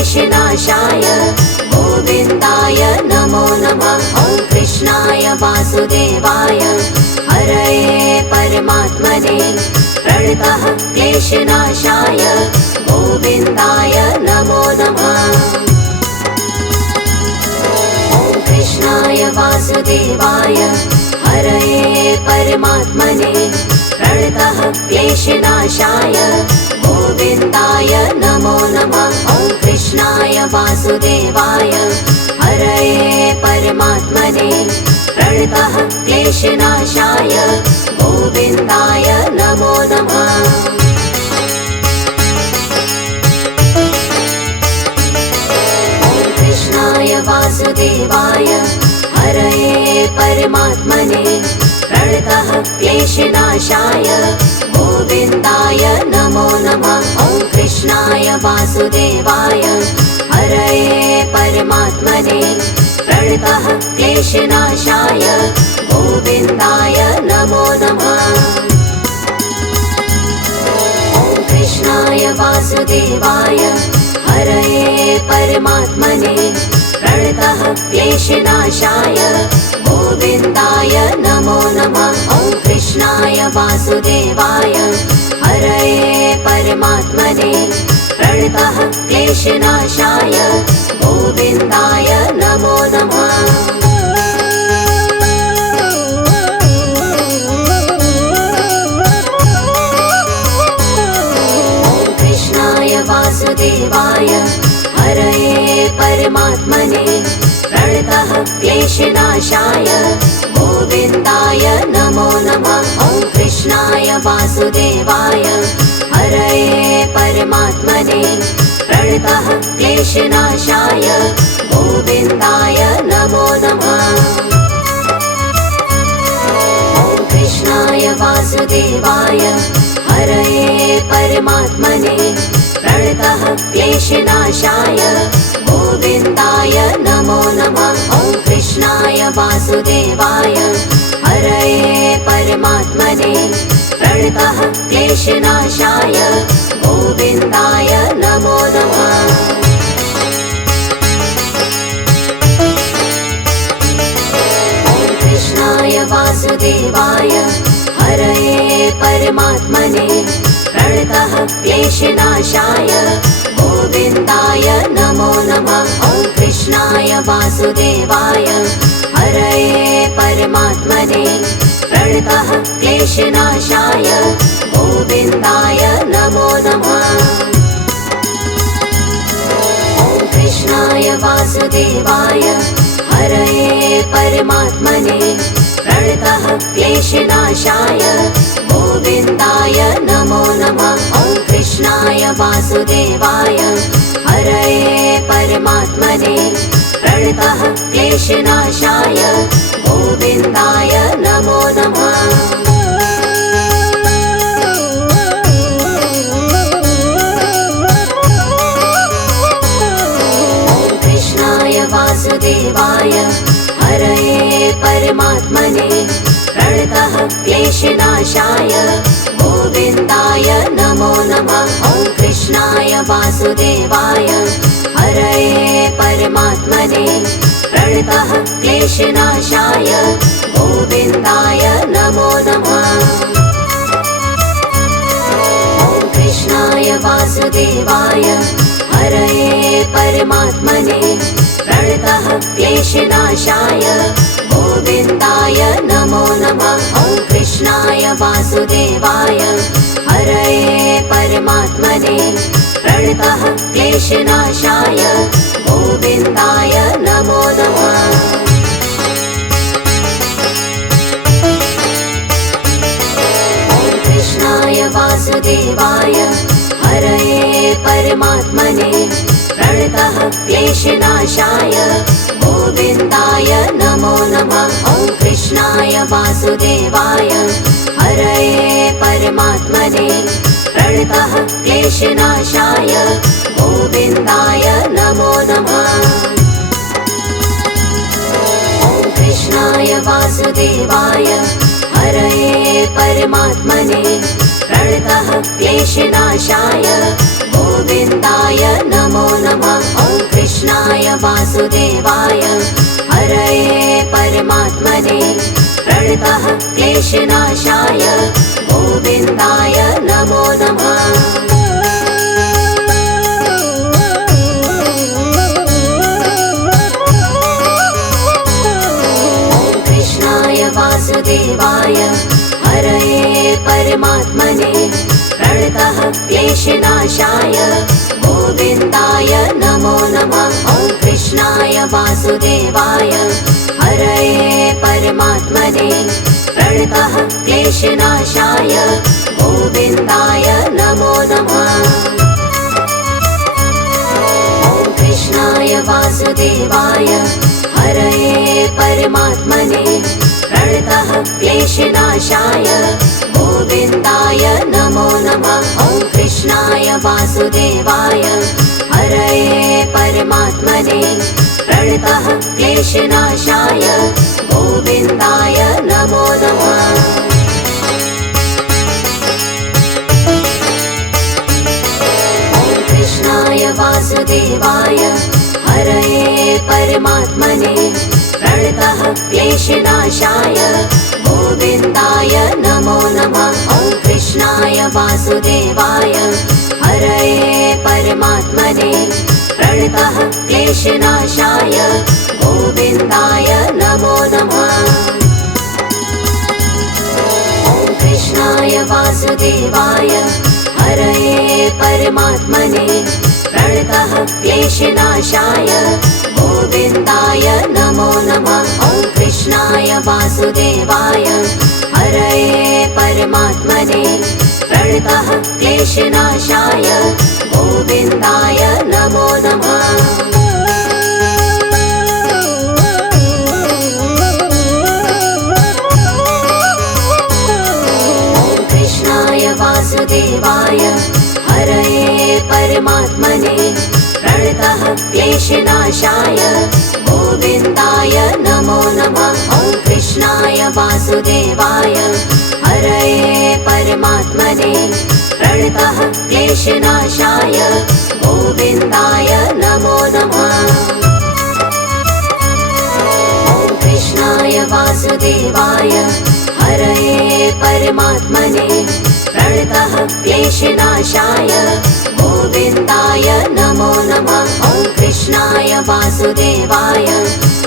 क्लेशनाशाय गोविन्दाय नमो नमः। ॐ कृष्णाय वासुदेवाय हरये परमात्मने प्रणतः क्लेशनाशाय गोविन्दाय नमो नमः। ॐ कृष्णाय वासुदेवाय हरये परमात्मने प्रणतः क्लेशनाशाय गोविन्दाय नमो नमः। ॐ कृष्णाय वासुदेवाय हरये परमात्मने प्रणतः क्लेशनाशाय गोविन्दाय नमो नमः। ॐ कृष्णाय वासुदेवाय हरये परमात्मने प्रणतः क्लेशनाशाय गोविन्दाय नमो नमः। ॐ कृष्णाय वासुदेवाय हरये परमात्मने प्रणतः क्लेशनाशाय गोविन्दाय नमो नमः। ॐ कृष्णाय वासुदेवाय हरये परमात्मने प्रणतः क्लेशनाशाय गोविन्दाय नमो नमः। ॐ कृष्णाय वासुदेवाय हरये परमात्मने प्रणतः क्लेशनाशाय गोविन्दाय नमो नमः। ॐ कृष्णाय वासुदेवाय हरये परमात्मने प्रणतः क्लेशनाशाय गोविन्दाय नमो नमः। ॐ कृष्णाय वासुदेवाय हरये परमात्मने प्रणतः क्लेशनाशाय गोविन्दाय नमो नमः। ॐ कृष्णाय वासुदेवाय हरये परमात्मने प्रणतः क्लेशनाशाय गोविन्दाय नमो नमः। ॐ कृष्णाय वासुदेवाय हरये परमात्मने प्रणतः क्लेशनाशाय गोविन्दाय नमो नमः। ॐ कृष्णाय वासुदेवाय हरये परमात्मने प्रणतः क्लेशनाशाय गोविन्दाय नमो नमः। ॐ कृष्णाय वासुदेवाय हरये परमात्मने प्रणतः क्लेशनाशाय गोविन्दाय नमो नमः। ॐ कृष्णाय वासुदेवाय हरये परमात्मने प्रणतः क्लेशनाशाय गोविन्दाय नमो नमः। ॐ कृष्णाय वासुदेवाय हरये परमात्मने प्रणतः क्लेशनाशाय गोविन्दाय नमो नमः। ॐ कृष्णाय वासुदेवाय हरये परमात्मने प्रणतः क्लेशनाशाय गोविन्दाय नमो नमः। ॐ कृष्णाय वासुदेवाय हरये परमात्मने प्रणतः क्लेशनाशाय गोविन्दाय नमो नमः। ॐ कृष्णाय वासुदेवाय हरये परमात्मने प्रणतः क्लेशनाशाय गोविन्दाय नमो नमः। ॐ कृष्णाय वासुदेवाय हरये परमात्मने प्रणतः क्लेशनाशाय गोविन्दाय नमो नमः। ॐ कृष्णाय वासुदेवाय हरये परमात्मने प्रणतः क्लेशनाशाय गोविन्दाय नमो नमः। ॐ कृष्णाय वासुदेवाय हरये परमात्मने प्रणतः क्लेशनाशाय गोविन्दाय नमो नमः। ॐ कृष्णाय वासुदेवाय हरये परमात्मने प्रणतः क्लेशनाशाय गोविन्दाय नमो नमः। वासुदेवाय हरये परमात्मने प्रणतः क्लेशनाशाय गोविन्दाय नमो नमः। वासुदेवाय हरये परमात्मने प्रणतः क्लेशनाशाय गोविन्दाय नमो नमः। ॐ कृष्णाय वासुदेवाय हरये परमात्मने प्रणतः क्लेशनाशाय गोविन्दाय नमो नमः। ॐ कृष्णाय वासुदेवाय हरये परमात्मने प्रणतः क्लेशनाशाय गोविन्दाय नमो नमः। ॐ कृष्णाय वासुदेवाय हरये परमात्मने प्रणतः क्लेशनाशाय गोविन्दाय नमो नमः। ॐ कृष्णाय वासुदेवाय हरये परमात्मने प्रणतः क्लेशनाशाय गोविन्दाय नमो नमः। ॐ कृष्णाय वासुदेवाय हरये परमात्मने प्रणतः क्लेशनाशाय गोविन्दाय नमो नमः। ॐ कृष्णाय वासुदेवाय हरये परमात्मने प्रणतः क्लेशनाशाय गोविन्दाय नमो नमः। ॐ कृष्णाय वासुदेवाय हरये परमात्मने प्रणतः क्लेशनाशाय गोविन्दाय नमो नमः। ॐ कृष्णाय वासुदेवाय हरये परमात्मने प्रणतः क्लेशनाशाय गोविन्दाय नमो नमः। ॐ कृष्णाय वासुदेवाय हरये परमात्मने प्रणतः क्लेशनाशाय गोविन्दाय नमो नमः। ॐ कृष्णाय वासुदेवाय हरये परमात्मने प्रणतः क्लेशनाशाय गोविन्दाय नमो नमः। ॐ कृष्णाय वासुदेवाय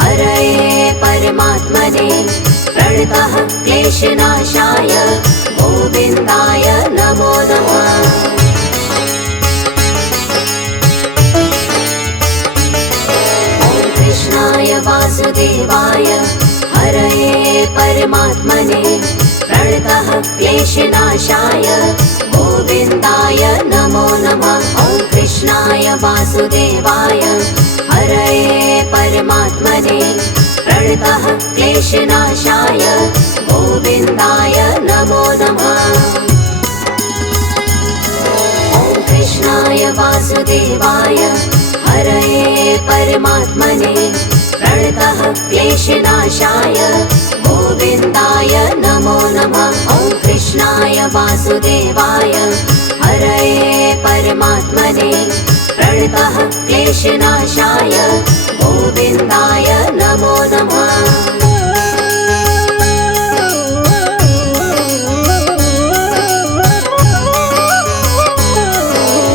हरये परमात्मने प्रणतः क्लेशनाशाय गोविन्दाय नमो नमः। ॐ कृष्णाय वासुदेवाय हरये परमात्मने प्रणतः क्लेशनाशाय गोविन्दाय नमो नमः। ॐ कृष्णाय वासुदेवाय हरये परमात्मने प्रणतः क्लेशनाशाय गोविन्दाय नमो नमः। ॐ कृष्णाय वासुदेवाय हरये परमात्मने प्रणतः क्लेशनाशाय गोविन्दाय नमो नमः। ॐ कृष्णाय वासुदेवाय हरये परमात्मने प्रणतः क्लेशनाशाय गोविन्दाय नमो नमः।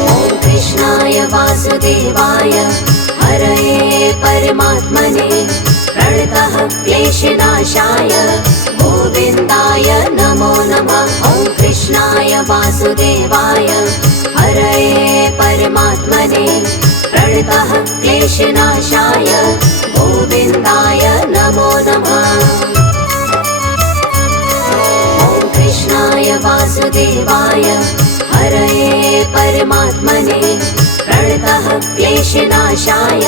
ॐ कृष्णाय वासुदेवाय हरये परमात्मने प्रणतः क्लेशनाशाय गोविन्दाय नमो नमः। ॐ कृष्णाय वासुदेवाय हरये परमात्मने प्रणतः क्लेशनाशाय गोविन्दाय नमो नमः। ॐ कृष्णाय वासुदेवाय हरये परमात्मने प्रणतः क्लेशनाशाय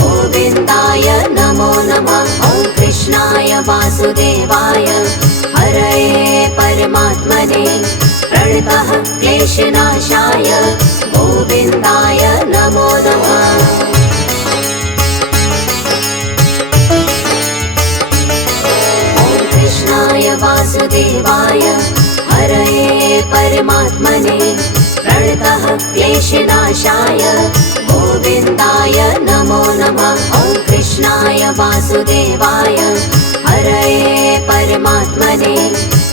गोविन्दाय नमो नमः। ॐ कृष्णाय वासुदेवाय हरये परमात्मने प्रणतः क्लेशनाशाय गोविन्दाय नमो नमः। ॐ कृष्णाय वासुदेवाय हरये परमात्मने प्रणतः क्लेशनाशाय गोविन्दाय नमो नमः। वासुदेवाय हरये परमात्मने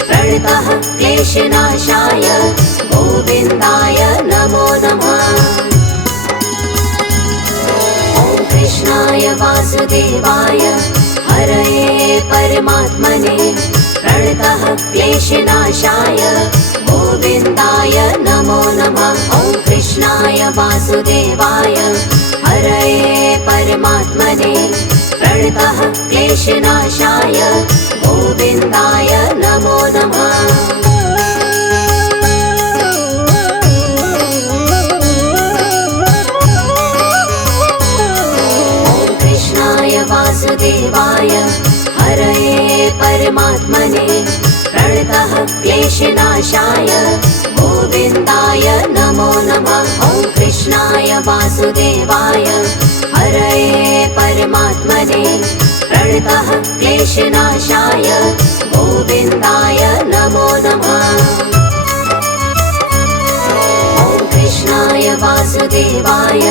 प्रणतः क्लेशनाशाय गोविन्दाय नमो नमः। ॐ कृष्णाय वासुदेवाय हरये परमात्मने प्रणतः क्लेशनाशाय गोविन्दाय नमो नमः। ॐ कृष्णाय वासुदेवाय हरये परमात्मने प्रणतः क्लेशनाशाय गोविन्दाय नमो नमः। ॐ कृष्णाय वासुदेवाय हरये परमात्मने प्रणतः क्लेशनाशाय गोविन्दाय नमो नमः। ॐ कृष्णाय वासुदेवाय हरये परमात्मने प्रणतः क्लेशनाशाय गोविन्दाय नमो नमः। ॐ कृष्णाय वासुदेवाय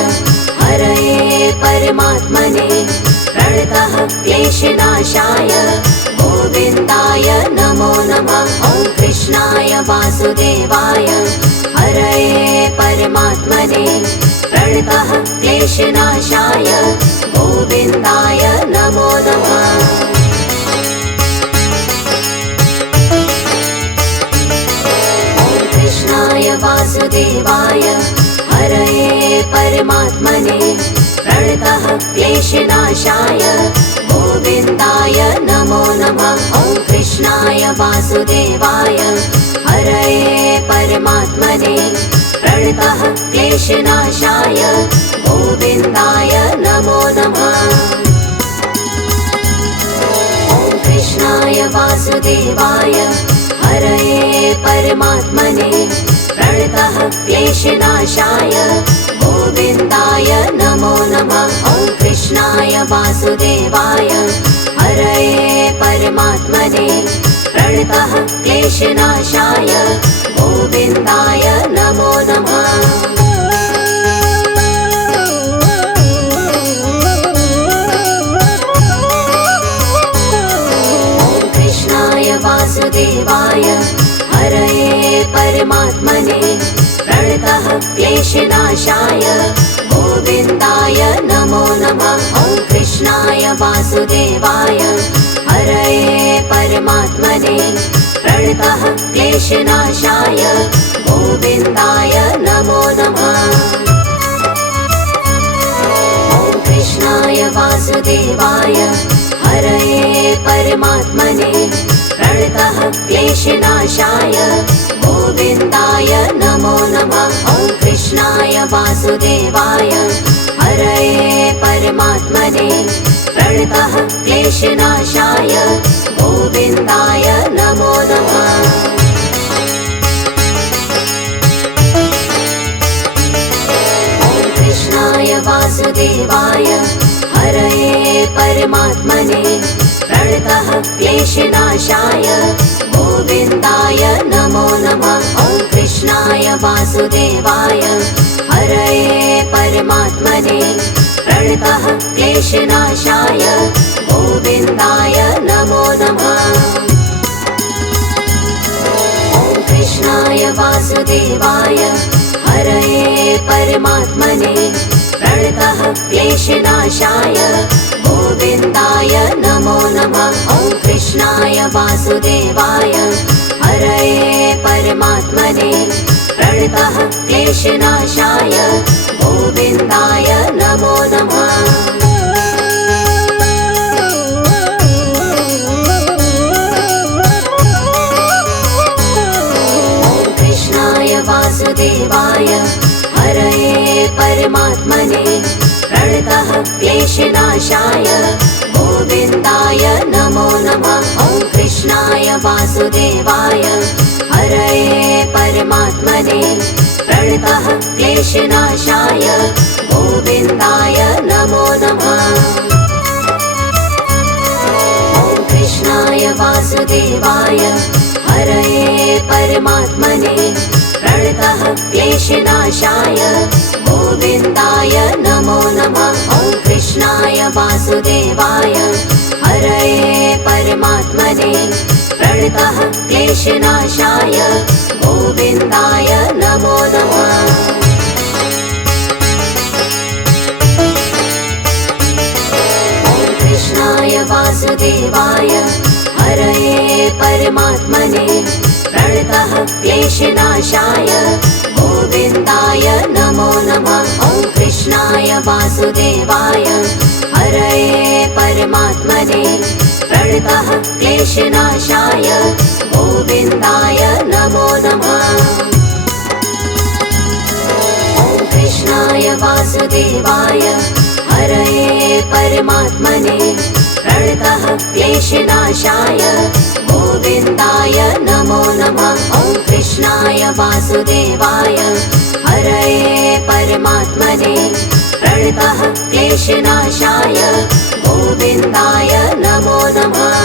हरये परमात्मने प्रणतः क्लेशनाशाय गोविन्दाय नमो नमः। ॐ कृष्णाय वासुदेवाय हरये परमात्मने प्रणतः क्लेशनाशाय गोविन्दाय नमो नमः। ॐ कृष्णाय वासुदेवाय हरये परमात्मने प्रणतः क्लेशनाशाय गोविन्दाय नमो नमः। ॐ कृष्णाय वासुदेवाय हरये परमात्मने प्रणतः क्लेशनाशाय गोविन्दाय नमो नमः। ॐ कृष्णाय वासुदेवाय हरये परमात्मने प्रणतः क्लेशनाशाय गोविन्दाय नमो नमः। ॐ कृष्णाय वासुदेवाय हरये परमात्मने प्रणतः क्लेशनाशाय गोविन्दाय नमो नमः। ॐ कृष्णाय वासुदेवाय हरये परमात्मने प्रणतः क्लेशनाशाय गोविन्दाय नमो नमः। ॐ कृष्णाय वासुदेवाय हरये परमात्मने प्रणतः क्लेशनाशाय गोविन्दाय नमो नमः। ॐ कृष्णाय वासुदेवाय हरये परमात्मने प्रणतः क्लेशनाशाय गोविन्दाय नमो नमः। ॐ कृष्णाय वासुदेवाय हरये परमात्मने प्रणतः क्लेशनाशाय गोविन्दाय नमो नमः। ॐ कृष्णाय वासुदेवाय हरये परमात्मने प्रणतः क्लेशनाशाय गोविन्दाय नमो नमः। ॐ कृष्णाय वासुदेवाय हरये परमात्मने प्रणतः क्लेशनाशाय गोविन्दाय नमो नमः। ॐ कृष्णाय वासुदेवाय हरये परमात्मने प्रणतः क्लेशनाशाय गोविन्दाय नमो नमः। ॐ कृष्णाय वासुदेवाय हरये परमात्मने प्रणतः क्लेशनाशाय गोविन्दाय नमो नमः। ॐ कृष्णाय वासुदेवाय हरये परमात्मने प्रणतः क्लेशनाशाय गोविन्दाय नमो नमः। ॐ कृष्णाय वासुदेवाय हरये परमात्मने प्रणतः क्लेशनाशाय गोविन्दाय नमो नमः। ॐ कृष्णाय वासुदेवाय हरये परमात्मने प्रणतः क्लेशनाशाय गोविन्दाय नमो नमः। ॐ कृष्णाय वासुदेवाय क्लेशनाशाय गोविन्दाय नमो नमः। कृष्णाय वासुदेवाय हरये परमात्मने प्रणतः क्लेशनाशाय गोविन्दाय नमो नमः। ॐ कृष्णाय वासुदेवाय हरये परमात्मने प्रणतः क्लेशनाशाय गोविन्दाय नमो नमः। ॐ कृष्णाय वासुदेवाय हरये परमात्मने प्रणतः क्लेशनाशाय गोविन्दाय नमो नमः। ॐ कृष्णाय वासुदेवाय हरये परमात्मने प्रणतः क्लेशनाशाय गोविन्दाय नमो नमः।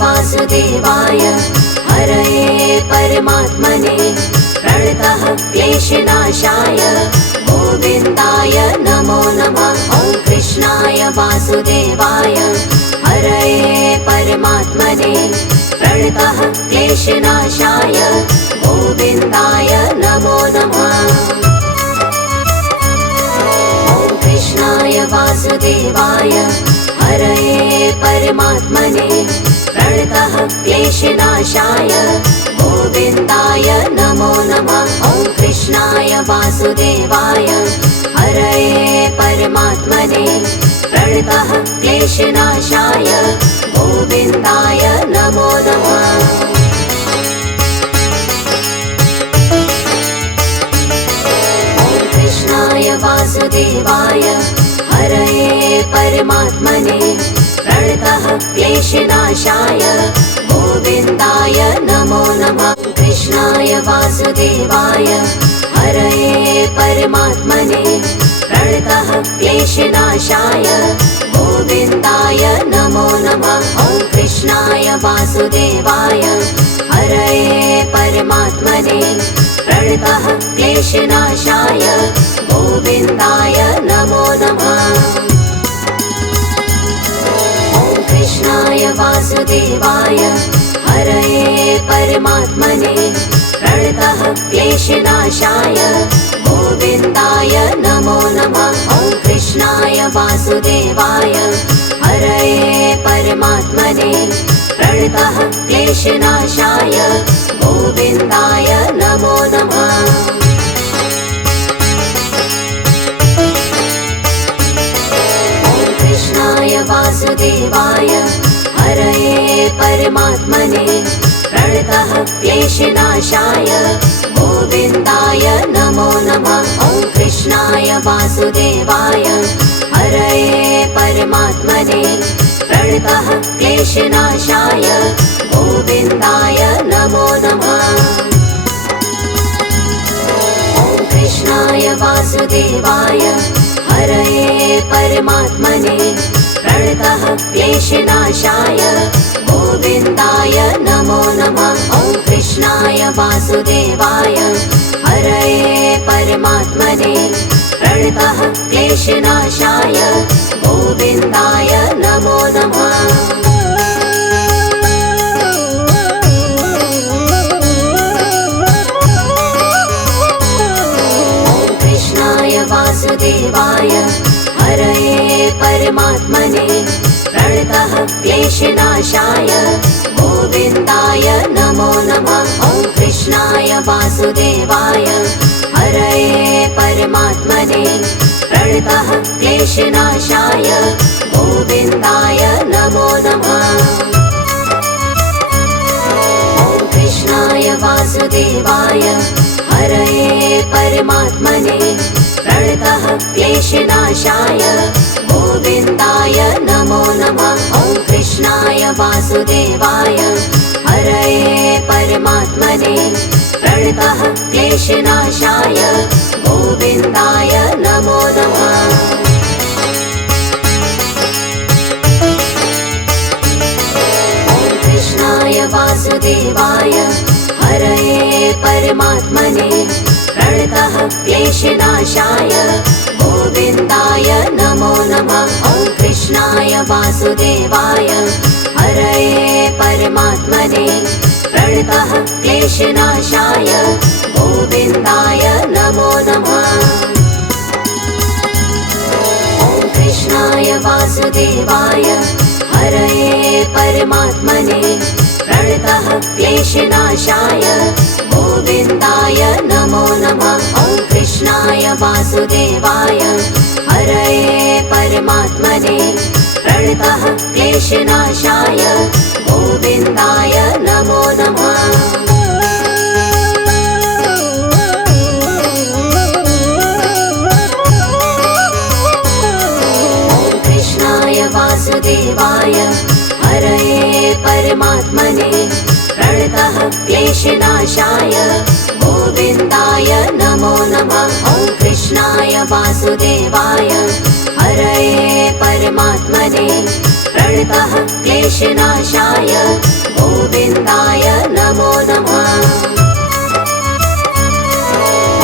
वासुदेवाय हरये परमात्मने प्रणतः क्लेशनाशाय गोविन्दाय नमो नमः। ॐ कृष्णाय वासुदेवाय हरये परमात्मने प्रणतः क्लेशनाशाय गोविन्दाय नमो नमः। ॐ कृष्णाय वासुदेवाय हरये परमात्मने प्रणतः क्लेशनाशाय गोविन्दाय नमो नमः। ॐ कृष्णाय वासुदेवाय हरये परमात्मने प्रणतः क्लेशनाशाय गोविन्दाय नमो नमः। ॐ कृष्णाय वासुदेवाय हरये परमात्मने प्रणतः क्लेशनाशाय गोविन्दाय नमो नमः। कृष्णाय वासुदेवाय हरये परमात्मने प्रणतः क्लेशनाशाय गोविन्दाय नमो नमः। ॐ कृष्णाय वासुदेवाय हरये परमात्मने प्रणतः क्लेशनाशाय गोविन्दाय नमो नमः। कृष्णाय वासुदेवाय हरये परमात्मने प्रणतः क्लेशनाशाय गोविन्दाय नमो नमः। ॐ कृष्णाय वासुदेवाय हरये परमात्मने प्रणतः क्लेशनाशाय गोविन्दाय नमो नमः। कृष्णाय वासुदेवाय हरये परमात्मने प्रणतः क्लेशनाशाय गोविन्दाय नमो नमः। ॐ कृष्णाय वासुदेवाय हरये परमात्मने प्रणतः क्लेशनाशाय गोविन्दाय नमो नमः। ॐ कृष्णाय वासुदेवाय हरये परमात्मने प्रणतः क्लेशनाशाय गोविन्दाय नमो नमः। ॐ कृष्णाय वासुदेवाय हरये परमात्मने प्रणतः क्लेशनाशाय गोविन्दाय नमो नमः। वासुदेवाय हरये परमात्मने प्रणतः क्लेशनाशाय गोविन्दाय नमो नमः। ॐ कृष्णाय वासुदेवाय हरये परमात्मने प्रणतः क्लेशनाशाय गोविन्दाय नमो नमः। ॐ कृष्णाय वासुदेवाय हरये परमात्मने प्रणतः क्लेशनाशाय गोविन्दाय नमो नमः। ॐ कृष्णाय वासुदेवाय हरये परमात्मने प्रणतः क्लेशनाशाय गोविन्दाय नमो नमः। ॐ कृष्णाय वासुदेवाय हरये परमात्मने प्रणतः क्लेशनाशाय गोविन्दाय नमो नमः। ॐ कृष्णाय वासुदेवाय हरये परमात्मने प्रणतः क्लेशनाशाय गोविन्दाय नमो नमः। ॐ कृष्णाय वासुदेवाय हरये परमात्मने प्रणतः क्लेशनाशाय गोविन्दाय नमो नमः। ॐ कृष्णाय वासुदेवाय हरये परमात्मने प्रणतः क्लेशनाशाय गोविन्दाय नमो नमः। वासुदेवाय हरये परमात्मने प्रणतः क्लेशनाशाय गोविन्दाय नमो नमः। ॐ कृष्णाय वासुदेवाय हरये परमात्मने प्रणतः क्लेशनाशाय गोविन्दाय नमो नमः।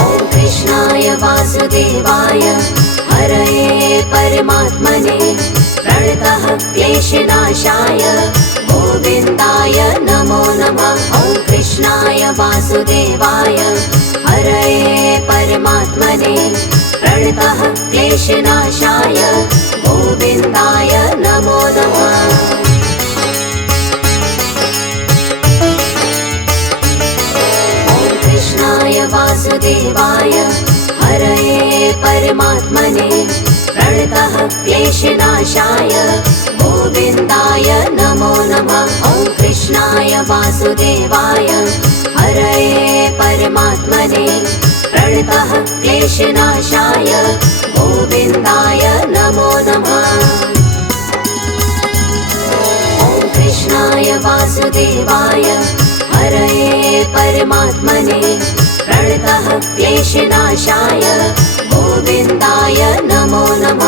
ॐ कृष्णाय वासुदेवाय हरये परमात्मने प्रणतः क्लेशनाशाय गोविन्दाय नमो नमः। ॐ कृष्णाय वासुदेवाय हरये परमात्मने प्रणतः क्लेशनाशाय गोविन्दाय नमो नमः। ॐ कृष्णाय वासुदेवाय हरये परमात्मने प्रणतः क्लेशनाशाय गोविन्दाय नमो नमः। ॐ कृष्णाय वासुदेवाय हरये परमात्मने प्रणतः क्लेशनाशाय गोविन्दाय नमो नमः। ॐ कृष्णाय वासुदेवाय हरये परमात्मने प्रणतः क्लेशनाशाय गोविन्दाय नमो नमः।